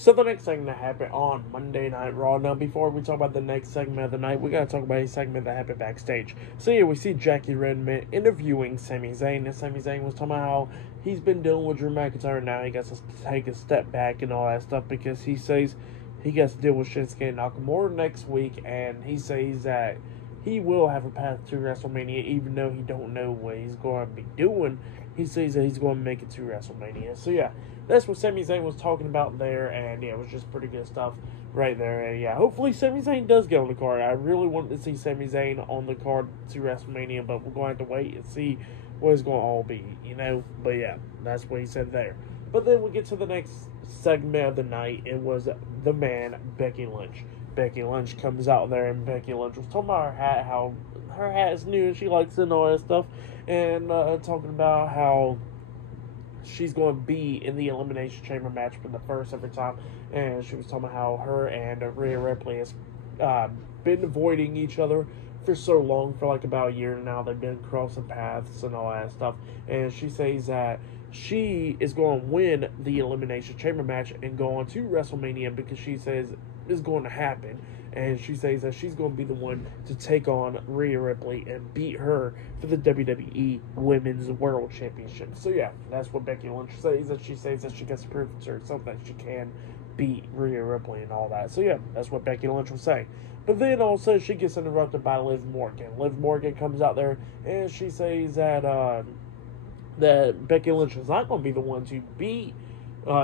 So the next segment that happened on Monday Night Raw. Now, before we talk about the next segment of the night, we gotta talk about a segment that happened backstage. So yeah, we see Jackie Redmond interviewing Sami Zayn, and Sami Zayn was talking about how he's been dealing with Drew McIntyre. Now he got to take a step back and all that stuff because he says he gets to deal with Shinsuke Nakamura next week, and he says that he will have a path to WrestleMania, even though he don't know what he's going to be doing. He says that he's going to make it to WrestleMania. So yeah, that's what Sami Zayn was talking about there, and yeah, it was just pretty good stuff right there. And yeah, hopefully Sami Zayn does get on the card. I really wanted to see Sami Zayn on the card to WrestleMania, but we're going to have to wait and see what it's going to all be, you know? But yeah, that's what he said there. But then we get to the next segment of the night. It was the man, Becky Lynch. Becky Lynch comes out there, and Becky Lynch was talking about her hat, how her hat is new and she likes it and all that stuff, and talking about how she's going to be in the Elimination Chamber match for the first ever time, and she was talking about how her and Rhea Ripley has been avoiding each other for so long, for like about a year now. They've been crossing paths and all that stuff, and she says that she is going to win the Elimination Chamber match and go on to WrestleMania because she says is going to happen, and she says that she's going to be the one to take on Rhea Ripley and beat her for the WWE Women's World Championship. So yeah, that's what Becky Lynch says, that she says that she gets to prove to herself that she can beat Rhea Ripley and all that. So yeah, that's what Becky Lynch was saying. But then also she gets interrupted by Liv Morgan. Liv Morgan comes out there and she says that that Becky Lynch is not going to be the one to beat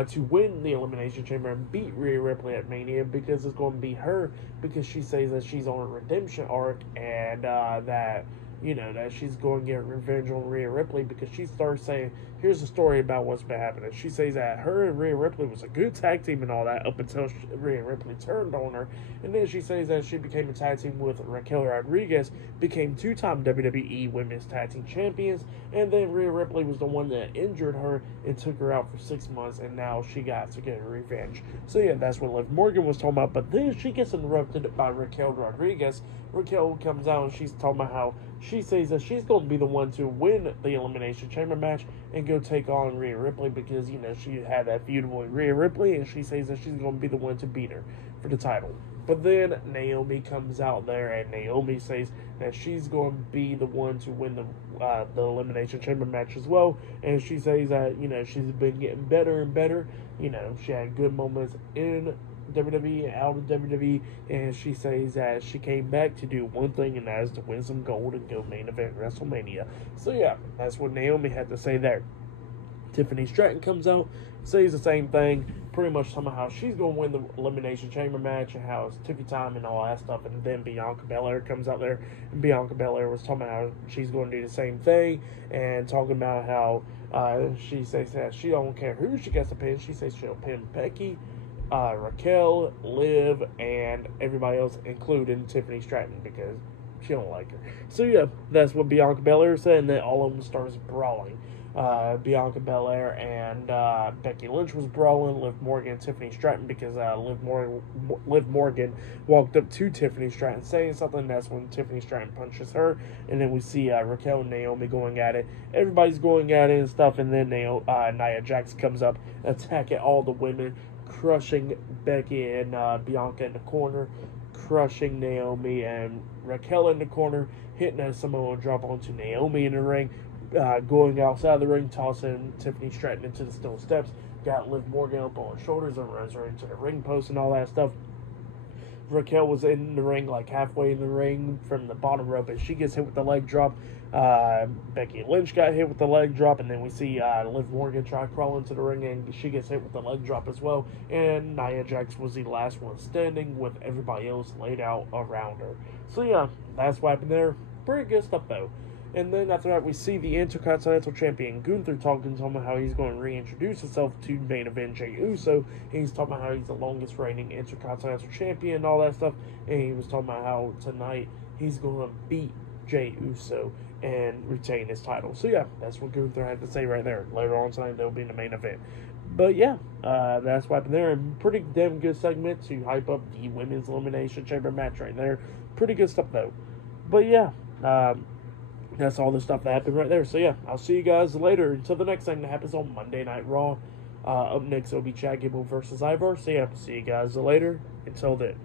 to win the Elimination Chamber and beat Rhea Ripley at Mania, because it's going to be her, because she says that she's on a redemption arc, and that, you know, that she's going to get revenge on Rhea Ripley, because she starts saying, here's the story about what's been happening. She says that her and Rhea Ripley was a good tag team and all that up until Rhea Ripley turned on her, and then she says that she became a tag team with Raquel Rodriguez, became two-time WWE Women's Tag Team Champions, and then Rhea Ripley was the one that injured her and took her out for 6 months, and now she got to get revenge. So yeah, that's what Liv Morgan was talking about, but then she gets interrupted by Raquel Rodriguez. Raquel comes out and she's talking about how she says that she's going to be the one to win the Elimination Chamber match and go take on Rhea Ripley, because, you know, she had that feud with Rhea Ripley, and she says that she's going to be the one to beat her for the title. But then Naomi comes out there, and Naomi says that she's going to be the one to win the Elimination Chamber match as well. And she says that, you know, she's been getting better and better. You know, she had good moments in WWE and out of WWE, and she says that she came back to do one thing, and that is to win some gold and go main event WrestleMania. So yeah, that's what Naomi had to say there. Tiffany Stratton comes out, says the same thing, pretty much talking about how she's going to win the Elimination Chamber match and how it's Tiffy time and all that stuff. And then Bianca Belair comes out there, and Bianca Belair was talking about how she's going to do the same thing, and talking about how she says that she don't care who she gets to pin. She says she'll pin Becky, Raquel, Liv, and everybody else, including Tiffany Stratton, because she don't like her. So yeah, that's what Bianca Belair said, and then all of them starts brawling. Bianca Belair and Becky Lynch was brawling, Liv Morgan and Tiffany Stratton, because Liv Morgan walked up to Tiffany Stratton saying something. That's when Tiffany Stratton punches her, and then we see Raquel and Naomi going at it. Everybody's going at it and stuff, and then Nia Jax comes up, attacking all the women, crushing Becky and Bianca in the corner, crushing Naomi and Raquel in the corner, hitting a Samoan drop onto Naomi in the ring, going outside the ring, tossing Tiffany Stratton into the steel steps, got Liv Morgan up on her shoulders and runs her into the ring post and all that stuff. Raquel was in the ring, like halfway in the ring from the bottom rope, and she gets hit with the leg drop. Becky Lynch got hit with the leg drop, and then we see Liv Morgan try to crawl into the ring, and she gets hit with the leg drop as well. And Nia Jax was the last one standing, with everybody else laid out around her. So yeah, that's what happened there. Pretty good stuff though. And then after that, we see the Intercontinental Champion Gunther talking about how he's going to reintroduce himself to main event Jey Uso. And he's talking about how he's the longest reigning Intercontinental Champion and all that stuff. And he was talking about how tonight he's going to beat Jey Uso and retain his title. So yeah, that's what Gunther had to say right there. Later on tonight, they'll be in the main event. But yeah, that's what happened there. And pretty damn good segment to hype up the Women's Elimination Chamber match right there. Pretty good stuff though. But yeah, that's all the stuff that happened right there. So yeah, I'll see you guys later until the next thing that happens on Monday Night Raw. Up next, it'll be Chad Gable versus Ivar. So, yeah, see you guys later. Until then.